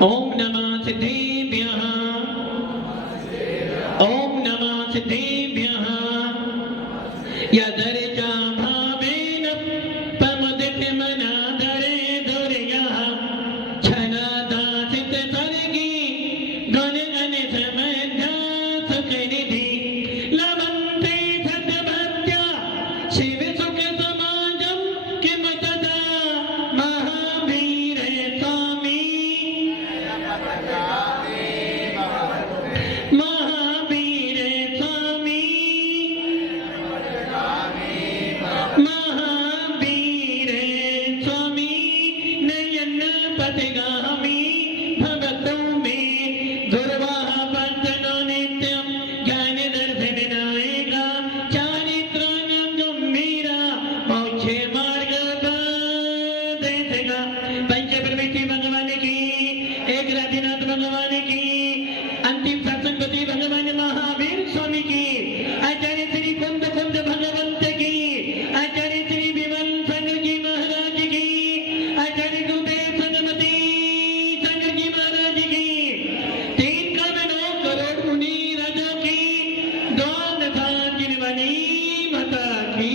ओम नमः सिद्धेभ्यः ओम नमः सिद्धेभ्यः यदर्चा भावेन प्रमुदितमनादरे दुर्यः छनादासित सर्गी गण गण समध्या सुखनिधि लभन्ते सद्भक्त्या शिव सुख समाजं किम तदा महावीर स्वामी महावीर स्वामी महावीर स्वामी नयन पथिगामी भवतु मे दुर्वाह बंधनो नित्यं ज्ञान दर्शन नायका चारित्राणां गंभीरा मोक्षे मार्ग देशगा पंच प्रवृत्ति भगवान की एक राधिनाथ भगवान की अंतिम सत्संगपति भगवान महावीर स्वामी की आचार्य श्री कुंद कुंद भगवंत की आचार्य श्री विमल शंकर जी महाराज की आचार्य गुरुदेव सदमती शंकर जी महाराज की 3 करोड़ मुनि राजों की 2 जिनवानी माता की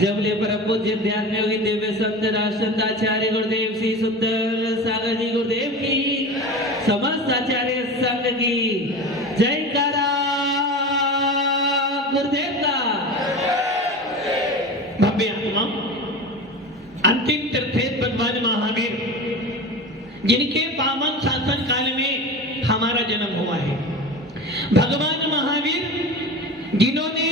जबले परम पूज्य ध्यान योगी दिव्य संत राष्ट्र आचार्य गुरुदेव श्री सुंदर सागर जी गुरुदेव की समस्त आचार्य संघ की जयकारा गुरुदेव का। भव्य आत्मा अंतिम तीर्थेश्वर भगवान महावीर जिनके पावन शासन काल में हमारा जन्म हुआ है। भगवान महावीर जिन्होंने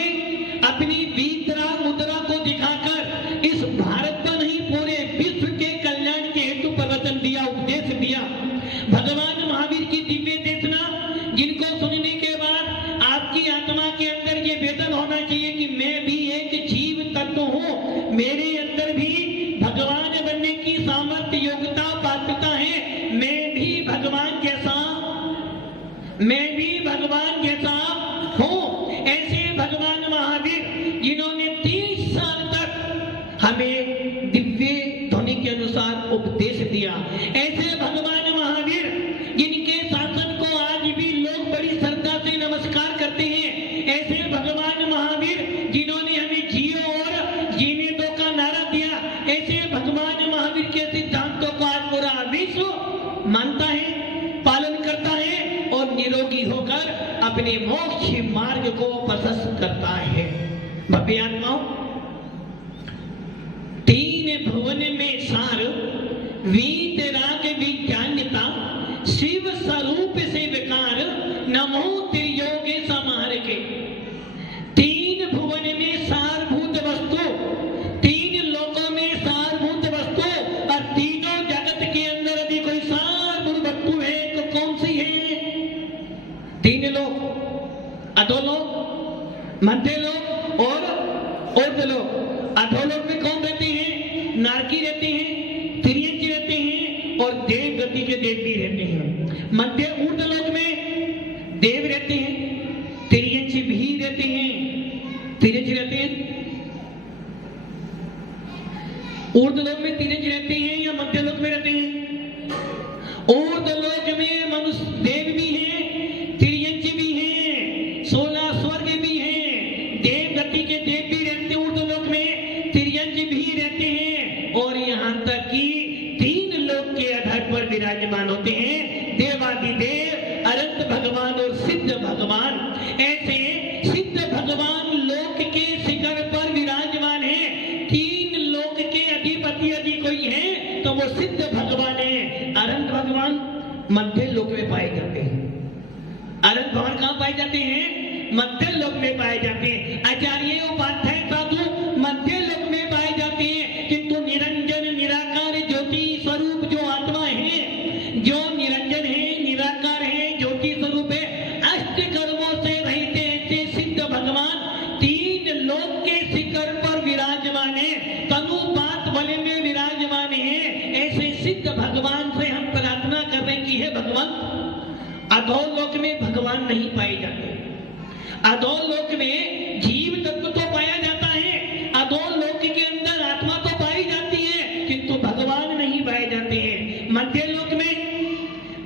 अपनी बीतरा मुद्रा को दिखाकर इस भारत का नहीं पूरे विश्व के कल्याण के हेतु प्रवचन दिया, उपदेश दिया। भगवान महावीर की दिव्य देशना जिनको सुनने के बाद आपकी आत्मा के अंदर ये वेदन होना चाहिए कि मैं भी एक जीव तत्व हूँ, मेरे अंदर भी भगवान बनने की सामर्थ्य योग्यता पात्रता है, मैं भी भगवान जैसा हूँ। ऐसे भगवान महावीर जिन्होंने 30 साल तक हमें दिव्य ध्वनि के अनुसार उपदेश दिया। ऐसे भगवान महावीर जिनके शासन को आज भी लोग बड़ी श्रद्धा से नमस्कार करते हैं। ऐसे भगवान महावीर जिन्होंने हमें जियो और जीने दो का नारा दिया। ऐसे भगवान महावीर के सिद्धांतों को आज पूरा विश्व मानता है, पालन करता है और निरोगी होकर अपने मोक्ष मार्ग को प्रशस्त करता है। भव्य आत्माओं, 3 भुवन में सार वीतराग विज्ञान्यता शिव स्वरूप से विकार नमो त्रियोगे समार के। 3 भुवन में सारभूत वस्तु, 3 लोकों में सारभूत वस्तु और तीनों जगत के अंदर यदि कोई सारभूत वस्तु है तो कौन सी है? 3 लोक, अधोलोक, मध्य लोक और ऊर्ध्वलोक। अधोलोक में कौन रहते हैं? नारकी रहते हैं, तिर्यंच रहते हैं और देव गति के देव भी रहते हैं। मध्य ऊर्ध्वलोक में देव रहते हैं, तिर्यंच भी रहते हैं, तिर्यंच रहते हैं। ऊर्ध्वलोक में तिर्यंच रहते हैं या मध्य लोक में रहते हैं? ऊर्ध्वलोक में मनुष्य देव भी हैं, तिर्यंच भी हैं, 16 स्वर्ग भी हैं, देव गति के देव भी रहते हैं ऊर्ध्वलोक में, तिर्यंच भी रहते हैं और यहाँ तक कि 3 लोक के आधार पर विराजमान होते हैं देवादिदेव, अनंत भगवान और सिद्ध भगवान। ऐसे सिद्ध भगवान लोक के शिखर पर विराजमान है। 3 लोक के अधिपति यदि कोई है तो वो सिद्ध भगवान है। अनंत भगवान मध्य लोक में पाए जाते हैं। अनंत भगवान कहाँ पाए जाते हैं? मध्य लोक में पाए जाते हैं। आचार्य उपाध्याय साधु मध्य लोक में पाए जाते हैं, किंतु निरंजन निराकार ज्योति स्वरूप जो आत्मा है, जो निरंजन है, निराकार है, ज्योति स्वरूप है, अष्ट कर्मों से रहित ऐसे सिद्ध भगवान 3 लोक के शिखर पर विराजमान है, तनुपात बल में विराजमान है। ऐसे सिद्ध भगवान से हम प्रार्थना कर रहे की है भगवान। अधोलोक में भगवान नहीं पाए जाते। अधोलोक में जीव तत्व तो पाया जाता है, अधोलोक के अंदर आत्मा तो पाई जाती है, किंतु भगवान नहीं पाए जाते हैं। मध्य लोक में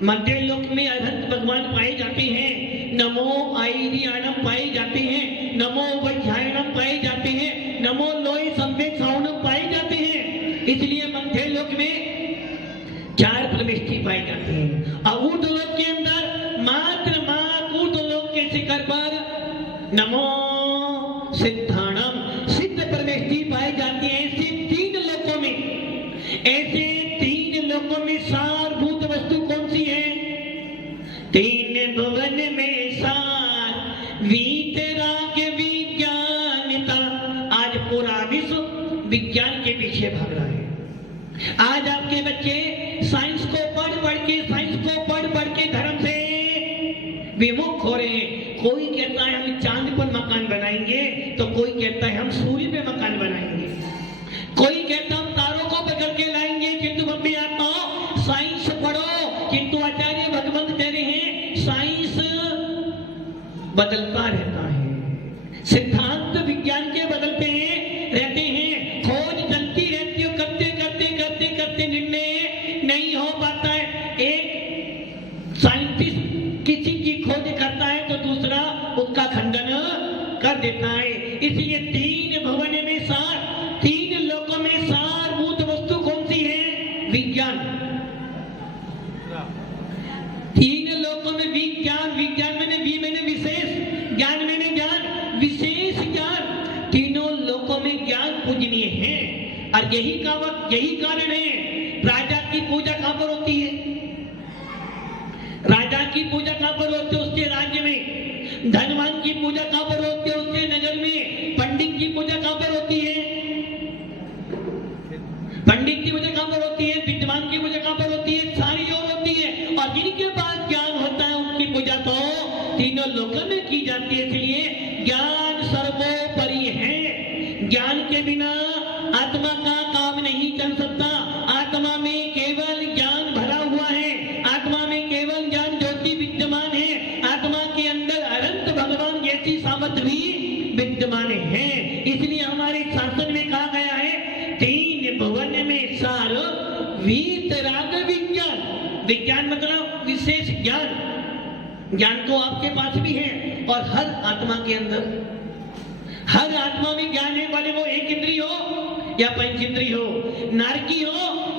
मध्य लोक में अनंत भगवान पाए जाते हैं, नमो आईरियाणम पाए जाते हैं, नमो वैध्यायनम पाए जाते हैं, नमो लोई संवेद साउनम पाए जाते हैं। इसलिए मध्य लोक में 4 परमेष्ठी पाए जाते हैं। और ऊर्ध्वलोक के अंदर मात्र ऊर्ध्वलोक के शिखर पर नमो सिद्धाणम सिद्ध परमेष्ठी पाए जाती है। ऐसे 3 लोकों में, ऐसे 3 लोकों में सारभूत वस्तु कौन सी है? 3 भुवन में सार वीतराग विज्ञानिता। आज पूरा विश्व विज्ञान के पीछे भाग रहा है। आज आपके बच्चे साइंस को पढ़ पढ़ के धर्म से विमुख हो रहे हैं। कोई कहता है हम चांद पर मकान बनाएंगे, तो कोई कहता है हम सूर्य पे मकान बनाएंगे, कोई कहता हम तारों को पकड़ के लाएंगे। किंतु मम्मी आता साइंस पढ़ो, किंतु आचार्य भगवंत कह रहे हैं साइंस बदलता रहता है, सिद्धांत विज्ञान के बदलते रहते हैं, खोज चलती रहती है, करते निर्णय नहीं हो पाता है। एक साइंटिस्ट किसी की खोज करता है तो दूसरा उसका खंडन कर देता है। इसलिए 3 भुवन में सार, 3 लोकों में सारभूत वस्तु कौन सी है? विज्ञान। 3 लोकों में विज्ञान मैंने विशेष, ज्ञान मैंने ज्ञान, विशेष ज्ञान। तीनों लोकों में ज्ञान पूजनीय है। और यही कारण है राजा की पूजा कहां पर होती है? राजा की पूजा कहां पर होती है? उसके राज्य में। धनवान की पूजा कहां पर होती है? उसके नगर में। पंडित की पूजा कहां पर होती है? पंडित की पूजा कहां पर होती है? विद्वान की पूजा कहां पर होती है? सारी ओर होती है। और जिनके पास ज्ञान होता है उनकी पूजा तो तीनों लोकों में की जाती है। इसलिए ज्ञान सर्वोपरि है। ज्ञान के बिना आत्मा का काम नहीं चल सकता। आत्मा में केवल ज्ञान भरा हुआ है, आत्मा में केवल ज्ञान ज्योति विद्यमान है, आत्मा के अंदर अनंत भगवान जैसी सामर्थ्य भी विद्यमान है। इसलिए हमारे शास्त्र में कहा गया है 3 भुवन में सार वीतराग विज्ञान। विज्ञान मतलब विशेष ज्ञान। ज्ञान तो आपके पास भी है और हर आत्मा के अंदर, हर आत्मा में ज्ञान है। वाले वो एक इंद्रिय हो या पंचेंद्रिय हो, नारकी हो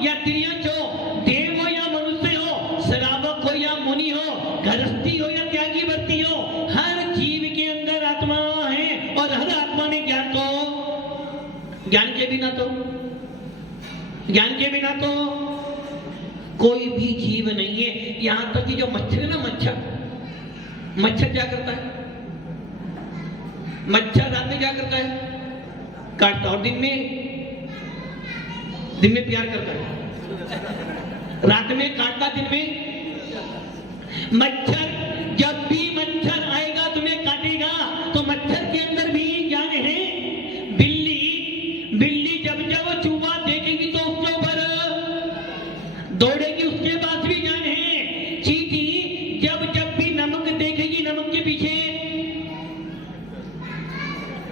या तिर्यक हो, देव हो या मनुष्य हो, श्रावक हो या मुनि हो, गृहस्थी हो या त्यागी व्रती हो, हर जीव के अंदर आत्मा है और हर आत्मा में ज्ञान को, ज्ञान के बिना तो कोई भी जीव नहीं है। यहां तक कि जो मच्छर है ना, मच्छर क्या करता है? मच्छर रात में क्या करता है? काटता। और दिन में प्यार करता है। रात में काटता, दिन में। मच्छर जब भी मच्छर आएगा तुम्हें काटेगा, तो मच्छर के अंदर भी ज्ञान है। बिल्ली जब चूहा देखेगी तो उसके ऊपर दौड़ेगी, उसके पास भी ज्ञान है। चींटी जब भी नमक देखेगी, नमक के पीछे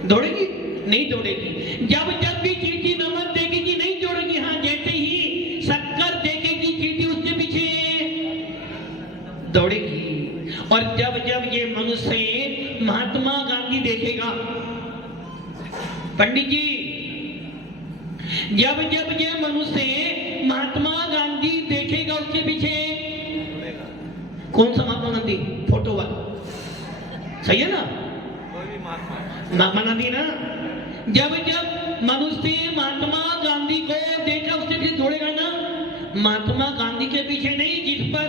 दौड़ेगी? नहीं दौड़ेगी। जब भी चींटी नमक देखेगी नहीं दौड़ेगी। हाँ, जैसे ही शक्कर देखेगी चींटी उसके पीछे दौड़ेगी। और जब ये मनुष्य महात्मा गांधी देखेगा, पंडित जी, जब ये मनुष्य महात्मा गांधी देखेगा उसके पीछे कौन सा महात्मा गांधी? फोटो वाला, सही है ना? महात्मा गांधी ना। जब मनुष्य महात्मा गांधी को देखा उसके पीछे दौड़ेगा ना। महात्मा गांधी के पीछे नहीं, जिस पर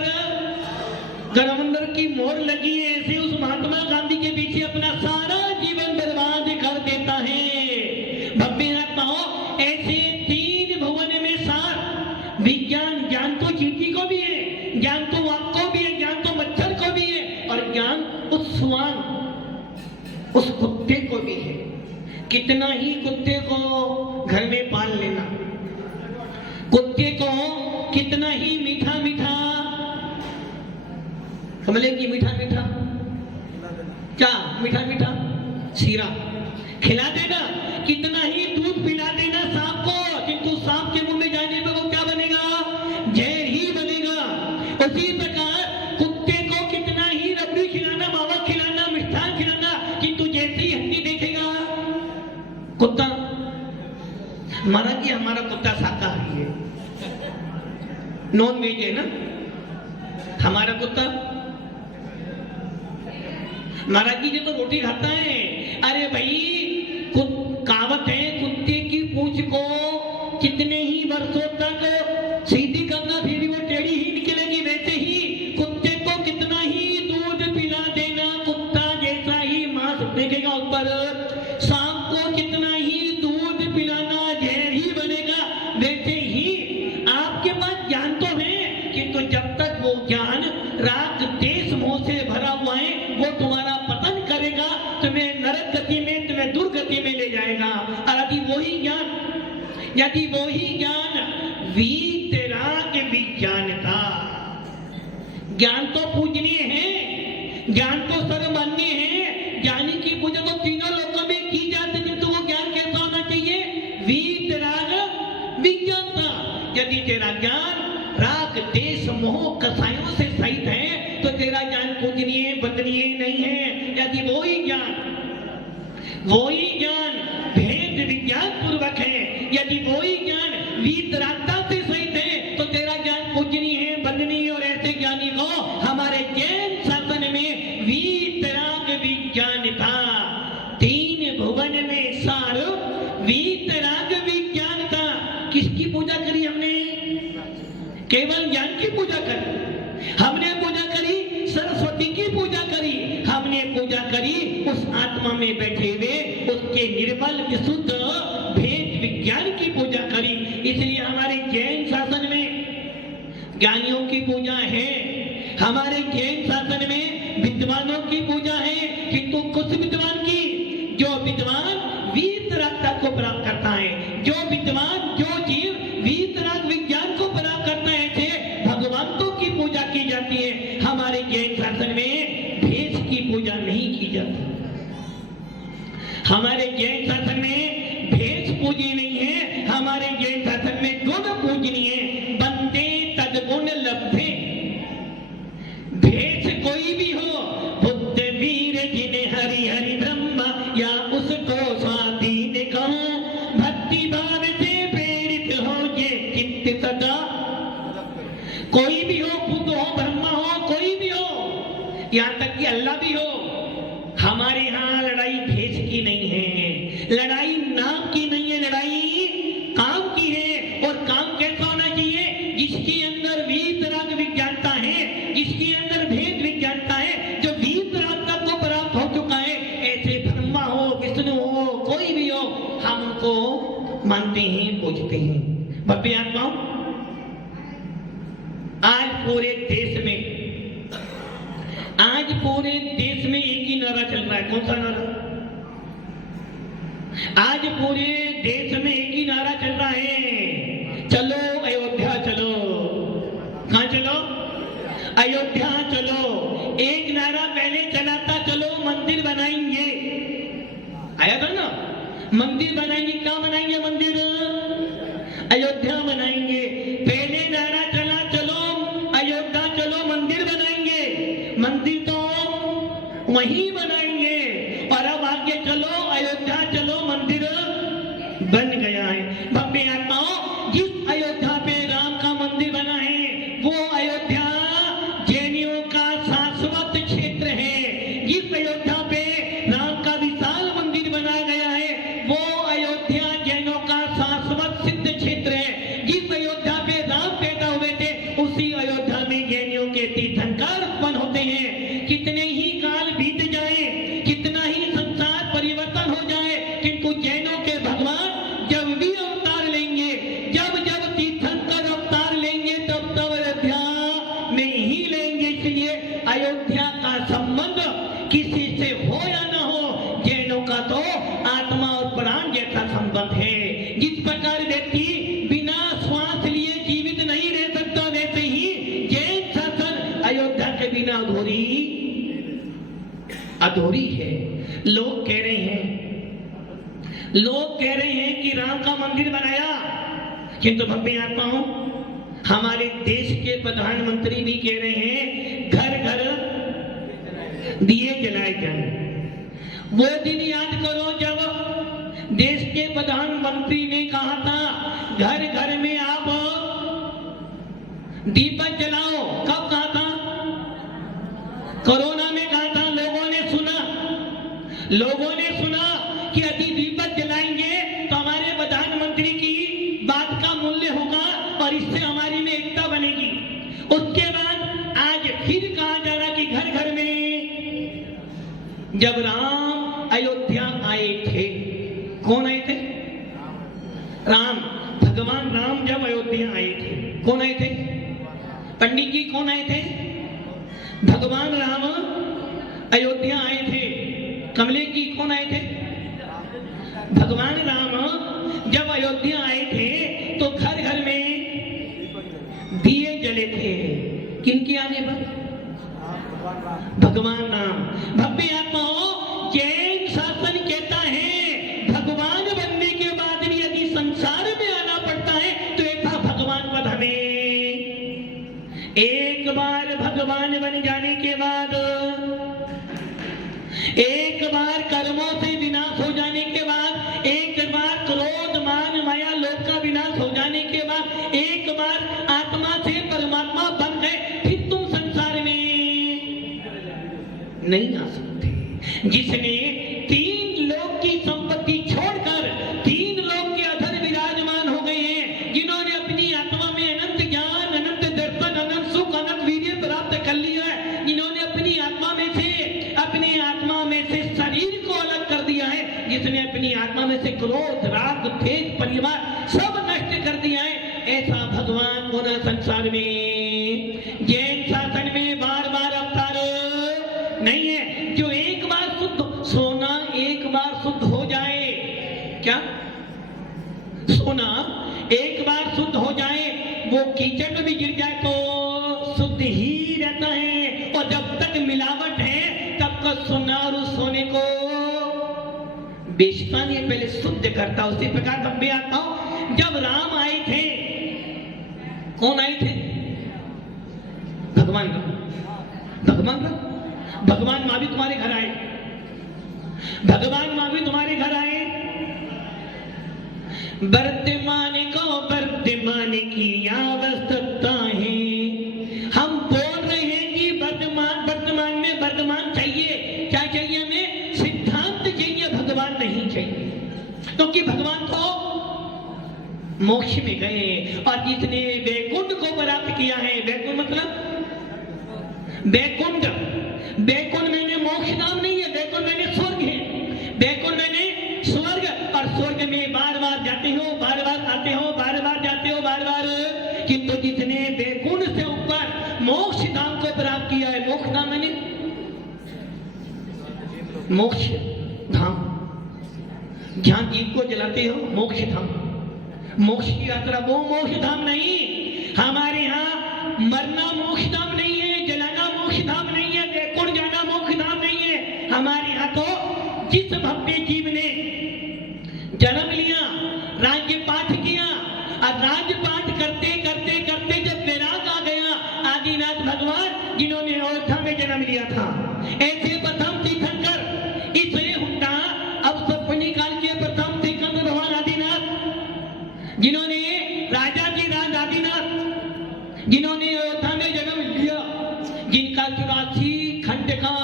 गणवंदर की मोहर लगी है, ऐसे उस महात्मा गांधी के पीछे अपना सारा जीवन बर्बाद कर देता है। ऐसे 3 भुवन में सार विज्ञान। ज्ञान तो चींटी को भी है, ज्ञान तो वाक को भी है, ज्ञान तो मच्छर को भी है, और ज्ञान उस स्वान, उस कुत्ते को भी है। कितना ही कुत्ते को घर में पाल लेना, कुत्ते को कितना ही मीठा समझे कि मीठा क्या मीठा सीरा खिला देना, कितना ही दूध पिला देना सांप को, किंतु सांप के मुंह में जाने पर वो क्या बनेगा? जहर ही बनेगा। उसी उसी प्रकार कुत्ते को कितना ही रबड़ी खिलाना, मावा खिलाना, मिष्ठान खिलाना, किंतु जैसे ही हड्डी देखेगा कुत्ता, हमारा कि हमारा कुत्ता शाकाहारी है, नॉन वेज है ना हमारा कुत्ता, महाराज जी तो रोटी खाता है। अरे भाई कहावत है, कुत्ते की पूंछ को कितने ही वर्षों तक सीधी करना फिर वो टेढ़ी ही निकलेगी, वैसे ही कुत्ते को कितना ही दूध पिला देना, कुत्ता जैसा ही मांस फेंकेगा ऊपर, सांप को कितना ही दूध पिलाना जहर ही बनेगा, वैसे ही आपके पास ज्ञान तो है, किंतु जब तक वो ज्ञान राग देश मोह से भरा हुआ है वो तुम्हारा पतन करेगा, तुम्हें नरक गति में, तुम्हें दुर्गति में ले जाएगा। और यदि वही ज्ञान वीतराग विज्ञान था, ज्ञान तो पूजनीय है, ज्ञान तो सर्वमान्य है, ज्ञानी की पूजा तो तीनों लोकों में की जाती, किंतु वो ज्ञान कैसा होना चाहिए? वीतराग विज्ञान था। यदि तेरा ज्ञान राग देश मोह कसायों से सहित है तो तेरा ज्ञान पूजनीय वंदनीय नहीं है। यदि वही ज्ञान भेद विज्ञान पूर्वक है, यदि वही ज्ञान वीतरागता से सहित है तो तेरा ज्ञान पूजनीय है, वंदनीय। और ऐसे ज्ञानी को हमारे जैन शासन में वीतराग विज्ञान था। तीन भुवन में सार वीतराग विज्ञान था। किसकी पूजा करी हमने? केवल ज्ञान की पूजा करी। हमने पूजा करी सरस्वती की पूजा करी, हमने पूजा करी उस आत्मा में बैठे हुए उसके निर्मल विशुद्ध भेद विज्ञान की पूजा करी। इसलिए हमारे जैन शासन में ज्ञानियों की पूजा है, हमारे जैन शासन में विद्वानों की पूजा है, किंतु कुछ विद्वान की, जो विद्वान वीतरागता को प्राप्त करता है, जो विद्वान, जो जीव वीतराग विज्ञान को प्राप्त करता है, ऐसे भगवंतों की पूजा की जाती है। हमारे जैन शासन में भेष की पूजा नहीं की जाती। हमारे जैन शासन में भेष पूजी नहीं है, हमारे जैन शासन में गुण पूजनीय है। बंदे तदगुण लब्धे। भेष कोई भी हो, बुद्ध वीर जिन्हें हरि हरि ब्रह्मा या उसको स्वाधीन कहो, भक्ति भाव से प्रेरित हो ये चित्त सदा। कोई भी हो, बुद्ध हो, ब्रह्मा हो, कोई भी हो, यहाँ तक कि अल्लाह भी हो, हमारे यहाँ लड़ाई भेष की नहीं है, लड़ाई नाम की नहीं है, लड़ाई काम की है। और काम कैसा होना चाहिए? जिसके अंदर वीतराग विज्ञानता है, जिसके अंदर भेद विज्ञानता है, जो वीतरागता को प्राप्त हो चुका है, ऐसे ब्रह्मा हो, विष्णु हो, कोई भी हो, हम उनको मानते हैं, पूजते हैं। भव्य आत्माओं, आज पूरे देश में एक ही नारा चल रहा है। कौन सा नारा? आज पूरे देश में एक ही नारा चल रहा है, चलो अयोध्या चलो। कहां चलो? अयोध्या चलो। एक नारा पहले चला था, चलो मंदिर बनाएंगे, आया था ना, मंदिर बनाएंगे। क्या बनाएंगे? मंदिर अयोध्या बनाएंगे। पहले नारा चला, चलो अयोध्या चलो मंदिर बनाएंगे, मंदिर तो वहीं बनाएंगे। और अब आगे चलो अयोध्या चलो मंदिर बन गया है। भव्य आत्माओं, जिस अयोध्या पे राम का मंदिर बना है वो अयोध्या जैनियों का शाश्वत क्षेत्र है। जिस अयोध्या पे राम का विशाल मंदिर बनाया गया है वो अयोध्या जैनों का शाश्वत सिद्ध क्षेत्र है। जिस अयोध्या पे राम पैदा हुए थे उसी अयोध्या में जैनियों के तीर्थंकर उत्पन्न होते हैं। कितने ही काल बीत जाए, कितना ही संसार परिवर्तन हो जाए, किंतु जैनों के भगवान जब भी अवतार लेंगे, जब जब तीर्थंकर अवतार लेंगे, तब तब अयोध्या में ही लेंगे। इसलिए अयोध्या का संबंध किसी से हो या ना हो, जैनों का तो आत्मा और प्राण जैसा संबंध है। जिस प्रकार व्यक्ति बिना श्वास लिए जीवित नहीं रह सकता, वैसे ही जैन शासन अयोध्या के बिना अधूरी है। लोग कह रहे हैं कि राम का मंदिर बनाया, किंतु भव्य आत्माओं, हमारे देश के प्रधानमंत्री भी कह रहे हैं घर घर दिए जलाए जाएं। वो दिन याद करो जब देश के प्रधानमंत्री ने कहा था घर घर में आप दीपक जलाओ। कब कहा था? कोरोना में कहा था। लोगों ने सुना कि यदि दीपक जलाएंगे तो हमारे प्रधानमंत्री की बात का मूल्य होगा और इससे हमारी में एकता बनेगी। उसके बाद आज फिर कहा जा रहा कि घर घर में, जब राम अयोध्या आए थे, कौन आए थे? राम, भगवान राम जब अयोध्या आए थे, कौन आए थे? पंडित जी कौन आए थे? भगवान राम अयोध्या आए थे। कमलेश जी कौन आए थे? भगवान राम जब अयोध्या आए थे तो घर घर में दिए जले थे। किनके आने पर? भगवान राम। भव्य आत्माओं, जैन शासन कहता है भगवान बनने के बाद भी यदि संसार में आना पड़ता है तो ऐसा भगवान पद हमें। एक बार भगवान बन जाने के बाद, एक बार कर्मों से विनाश हो जाने के बाद, एक बार क्रोध मान माया लोभ का विनाश हो जाने के बाद, एक बार आत्मा से परमात्मा बन गए, फिर तुम संसार में नहीं आ सकते। जिसने 3 लोक की संपत्ति छोड़कर 3 लोक के अधर विराजमान हो गए हैं, जिन्होंने अपनी आत्मा में अनंत ज्ञान, अनंत दर्शन, अनंत सुख, अनंत वीर्य प्राप्त कर लिया है, जिन्होंने अपनी आत्मा में से शरीर को अलग कर दिया है, जिसने अपनी आत्मा में से क्रोध, राग, द्वेष, परिवार सब नष्ट कर दिया है, ऐसा भगवान पुनः संसार में जैन शासन में बार बार अवतार नहीं है। जो एक बार शुद्ध सोना, एक बार शुद्ध हो जाए, क्या सोना एक बार शुद्ध हो जाए, वो कीचड़ में भी गिर जाए तो शुद्ध ही रहता है। और जब तक मिलावट है तब तक सोना और उस सोने को बेचता नहीं, पहले शुद्ध करता। उसी प्रकार भव्य आत्माओं, जब राम आए थे, कौन आए थे? भगवान राम। भगवान राम, भगवान माँ भी तुम्हारे घर आए, भगवान माँ भी तुम्हारे घर आए। वर्तमान को वर्तमान की आवश्यकता है। हम बोल रहे हैं कि वर्तमान में वर्तमान चाहिए। क्या चाहिए हमें? सिद्धांत चाहिए, भगवान नहीं चाहिए। क्योंकि भगवान तो मोक्ष में गए और जिसने वैकुंठ को प्राप्त किया है, वैकुंठ मतलब वैकुंठ, वैकुंठ मैंने मोक्ष नाम नहीं है, वैकुंठ मैंने स्वर्ग है। वैकुंठ मैंने स्वर्ग, और स्वर्ग में बार बार जाते हो, बार बार आते हो, बार बार जाते हो, बार बार। किंतु जिसने वैकुंठ से ऊपर मोक्ष धाम को प्राप्त किया है, मोक्ष धाम मैंने मोक्ष धाम, जहां दीप को जलाते हो, मोक्ष धाम, मोक्ष की यात्रा, वो मोक्ष धाम नहीं। हमारे यहाँ मरना मोक्ष धाम नहीं है, जलाना मोक्ष धाम नहीं है, वैकुंठ जाना मोक्ष धाम नहीं है। हमारे यहाँ तो जिस भव्य जीव ने जन्म लिया, राज्य पाठ किया, और राज्य पाठ करते करते करते जब वैराग आ गया, आदिनाथ भगवान जिन्होंने अयोध्या में जन्म लिया था, ऐसे प्रथम तीर्थंकर इसलिए हुंडा अब सपनी काल के प्रथम तीर्थंकर भगवान आदिनाथ, जिन्होंने राजा की राज आदिनाथ, जिन्होंने अयोध्या में जन्म लिया, जिनका 84 खंड का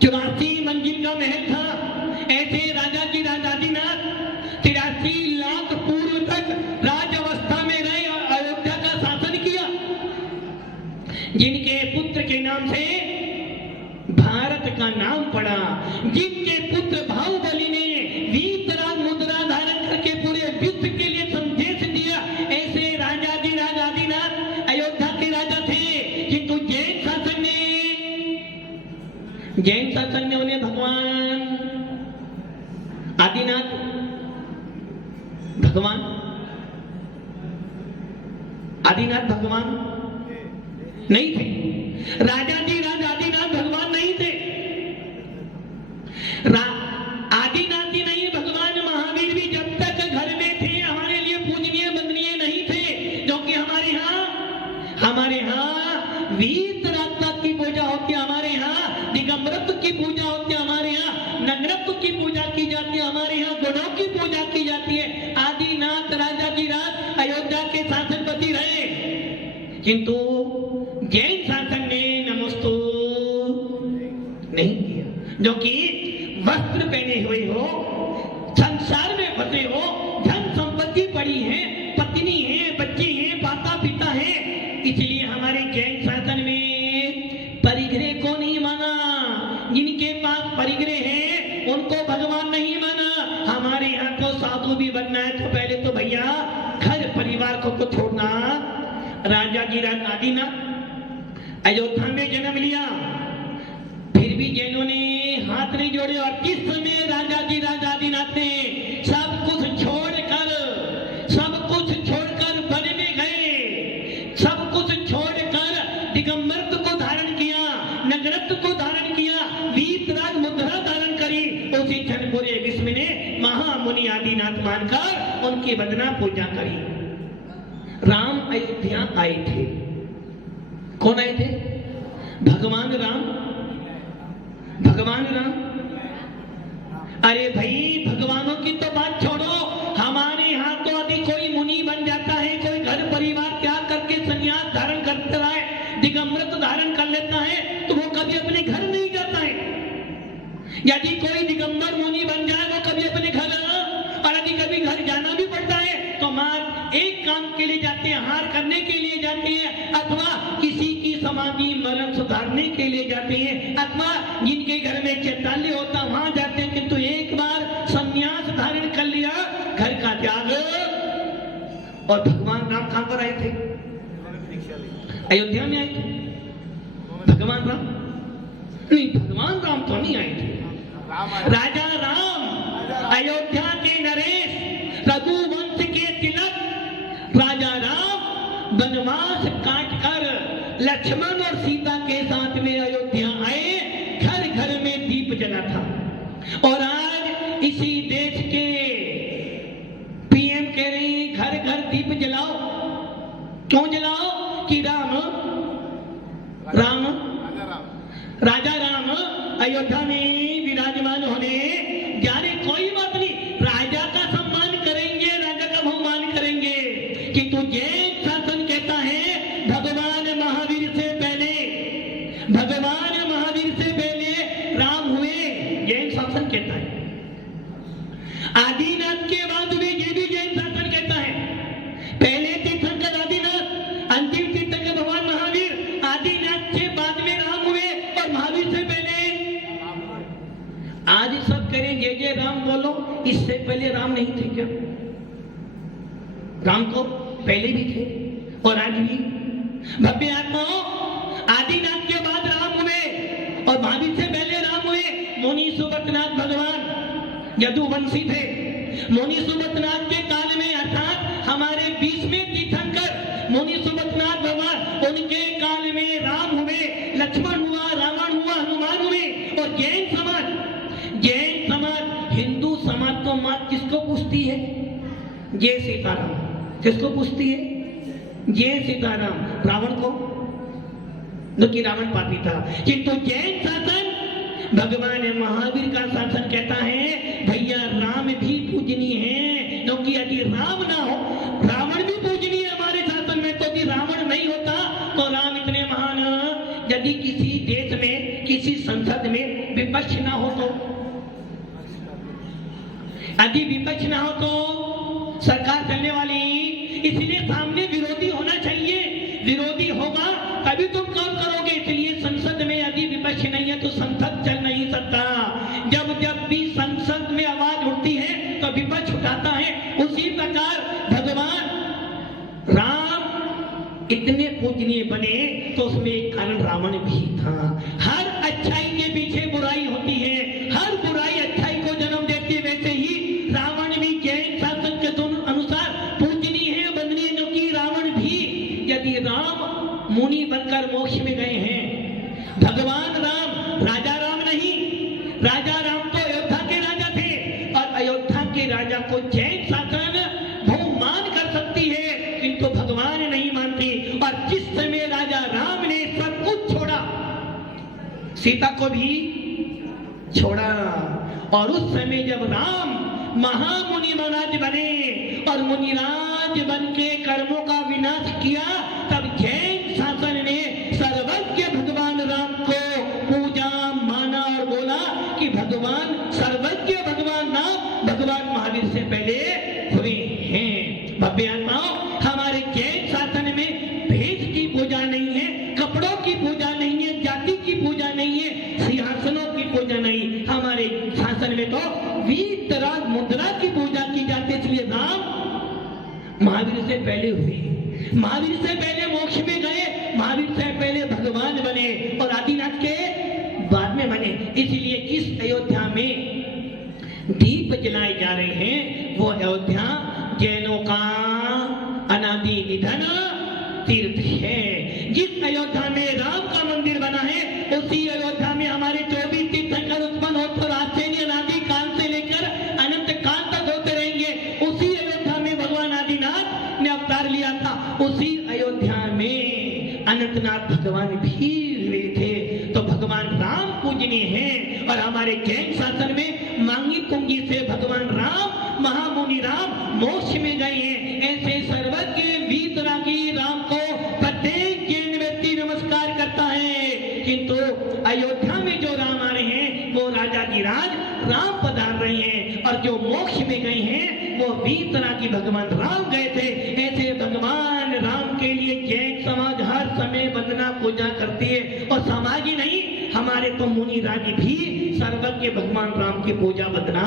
84 मंजिल का महल था, ऐसे राजा की राज आदिनाथ 83 लाख पूर्व तक राज अवस्था में रहे और अयोध्या का शासन किया, जिनके पुत्र के नाम से भारत का नाम पड़ा, जिनके पुत्र बाहुबली ने वीतराग मुद्रा धारण करके पूरे विश्व के लिए संदेश दिया, ऐसे राजा जी राज आदिनाथ अयोध्या के राजा थे। किंतु जैन शासन ने उन्हें भगवान आदिनाथ भगवान नहीं थे। राजा जी राज आदिनाथ भगवान नहीं थे। आदिनाथ जी नहीं, भगवान महावीर भी जब तक घर में थे हमारे लिए पूजनीय वंदनीय नहीं थे, क्योंकि वीतरागता की पूजा होती है हमारे यहाँ, दिगंबरत्व की पूजा होती है हमारे यहाँ, नगरत्व की पूजा की जाती है हमारे यहाँ, गुणों की पूजा की जाती है। आदिनाथ राजाधिराज अयोध्या के शासनपति रहे, किंतु जैन शासन ने नमस्तु नहीं किया। जो कि वस्त्र पहने हुए हो, संसार में फंसे हो, धन संपत्ति पड़ी है, पत्नी है, बच्चे हैं, माता पिता है, इसलिए हमारे जैन शासन में परिग्रह को नहीं माना। जिनके पास परिग्रह है उनको भगवान नहीं माना। हमारे यहाँ तो साधु भी बनना है तो पहले तो भैया घर परिवार को छोड़ना। राजाधिराज आदिनाथ अयोध्या में जन्म लिया, फिर भी जैनों ने हाथ नहीं जोड़े और किस समय राजाधिराज आदिनाथ ने सब कुछ छोड़कर वन में गए, सब कुछ छोड़कर दिगंबरत्व को धारण किया, नगरत्व को धारण किया, वीतराग मुद्रा धारण करी। उसी क्षण पूरे विश्व ने महामुनि आदिनाथ मानकर उनकी वंदना पूजा करी। राम अयोध्या आए थे। कौन आए थे? भगवान राम। भगवान राम, अरे भाई भगवानों की तो बात छोड़ो, हमारे यहाँ तो यदि कोई मुनि बन जाता है, कोई घर परिवार त्याग करके संन्यास धारण करता है, दिगंबरत्व धारण कर लेता है, तो वो कभी अपने घर नहीं जाता है। यदि कोई दिगंबर मुनि बन जाए वो कभी अपने घर, और यदि कभी घर जाना भी पड़ता है तो मात्र एक काम के लिए जाते हैं, हार करने के लिए जाते हैं, अथवा किसी की समाधि मरण सुधारने के लिए जाते हैं, अथवा जिनके घर में चैताल्य होता वहां जाते हैं। किंतु एक बार संन्यास धारण कर लिया, घर का त्याग। और भगवान राम कहां पर आए थे? अयोध्या में आए थे। भगवान राम नहीं, भगवान राम तो नहीं आए थे। राजा राम अयोध्या के नरेश, रघुवंश के तिलक राजा राम वनवास काटकर लक्ष्मण और सीता के साथ में अयोध्या आए। घर घर में दीप जला था और आज इसी देश के पीएम कह रहे हैं घर घर दीप जलाओ। क्यों जलाओ? कि राजा राम अयोध्या में विराजमान होने जा रहे। कोई बात नहीं, राजा का सम्मान करेंगे, राजा का बहुमान करेंगे, किंतु जैन शासन कहता है भगवान महावीर से पहले राम हुए। जैन शासन कहता है आदिनाथ के बाद हुए, ये भी जैन शासन कहता है। पहले तीर्थंकर आदिनाथ, अंतिम तीर्थंकर भगवान महावीर। आदिनाथ के बाद में राम हुए और महावीर से पहले। आज सब करें जय जय राम बोलो, इससे पहले राम नहीं थे क्या? राम तो पहले भी थे और आज भी। भव्य आत्माओं, आदिनाथ के बाद राम हुए और महावीर से पहले राम हुए। मुनि सुबतनाथ भगवान यदुवंशी थे। मुनि सुबतनाथ के काल में, अर्थात हमारे 20वें तीर्थंकर मुनि सुबतनाथ भगवान, उनके काल में राम हुए, लक्ष्मण हुआ, रावण हुआ, हनुमान हुए। और जैन समाज, हिंदू समाज तो मात किसको पूछती है? जय सीताराम। किसको पूछती है? जय सीताराम। रावण को, जो कि रावण पापी था। किंतु जैन शासन, भगवान महावीर का शासन कहता है भैया राम भी पूजनीय है, क्योंकि यदि राम ना हो, रावण भी पूजनीय है हमारे शासन में। तो यदि रावण नहीं होता तो राम इतने महान। यदि किसी देश में, किसी संसद में विपक्ष ना हो तो, यदि विपक्ष ना हो तो सरकार चलने वाली। इसलिए सामने विरोधी होना चाहिए। विरोधी होगा तभी तुम काम करोगे। इसलिए संसद में यदि विपक्ष नहीं है तो संसद चल नहीं सकता। जब भी संसद में आवाज उठती है तो विपक्ष उठाता है। उसी प्रकार भगवान राम इतने पूजनीय बने तो उसमें एक कारण रावण भी था। हर अच्छाई के पीछे बुराई होती है, हर बुराई अच्छाई को जन्म देती है। वैसे ही रावण भी जैन शासन के अनुसार पूजनीय है, वंदनीय। क्योंकि रावण भी यदि राम मुनि बनकर मोक्ष में गए हैं, भगवान राम राजा राम नहीं, राजा राम तो अयोध्या के राजा थे। और अयोध्या के राजा को जैन शासन बहुमान कर सकती है, किंतु भगवान नहीं मानती। और जिस समय राजा राम ने सब सीता को भी छोड़ा। और उस समय जब राम महामुनि महाराज बने और मुनिराज बन के कर्मों का विनाश किया, तब जैन शासन ने सर्वज्ञ भगवान राम को पूजा माना और बोला कि भगवान सर्वज्ञ भगवान राम भगवान महावीर से पहले हुए हैं। भव्य आत्माओं, हमारे जैन शासन में भेद की पूजा नहीं है, कपड़ों की पूजा नहीं है, जाति की पूजा नहीं है, सिंहासनों की पूजा नहीं। हमारे शासन में तो वीतराग मुद्रा की पूजा की जाती है। इसलिए राम महावीर से पहले हुए, महावीर से पहले मोक्ष में गए, महावीर से पहले भगवान बने और आदिनाथ के बाद में बने। इसलिए इस अयोध्या में दीप जलाए जा रहे हैं। वो अयोध्या जैनों का अनादि निधन तीर्थ है। जिस अयोध्या में राम का मंदिर बना है, उसी अयोध्या में हमारे 24 तीर्थंकर उत्पन्न होते और आज से नहीं, अनादि काल से लेकर अनंत काल तक होते रहेंगे। उसी अयोध्या में भगवान आदिनाथ ने अवतार लिया था। उसी अयोध्या में अनंतनाथ भगवान भी हुए थे। तो भगवान राम पूजनीय हैं और हमारे जैन शासन में मांगी कुंगी से भगवान राम महामुनि राम मोक्ष में गए हैं। ऐसे सर्वज्ञ वीतरागी राम को प्रत्येक जैन व्यक्ति नमस्कार करता है। किंतु अयोध्या में जो राम आ रहे हैं वो राजाधिराज राम पधार रहे हैं और जो मोक्ष में गए हैं वो वीतरागी भगवान राम गए थे। ऐसे भगवान राम के लिए जैन समाज हर समय वंदना पूजा करती है। और समाज ही नहीं, हमारे तो मुनि राज भी सर्वज्ञ भगवान राम की पूजा वंदना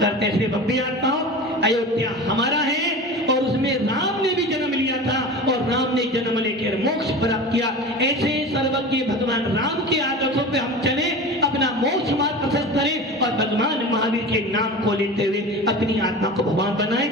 करते हैं। भव्य आत्माओं, अयोध्या हमारा है और उसमें राम ने भी जन्म लिया था और राम ने जन्म लेकर मोक्ष प्राप्त किया। ऐसे सर्वज्ञ भगवान राम के आदर्शों पे हम चले, अपना मोक्ष मार्ग प्रशस्त करें और भगवान महावीर के नाम को लेते हुए अपनी आत्मा को भगवान बनाएं।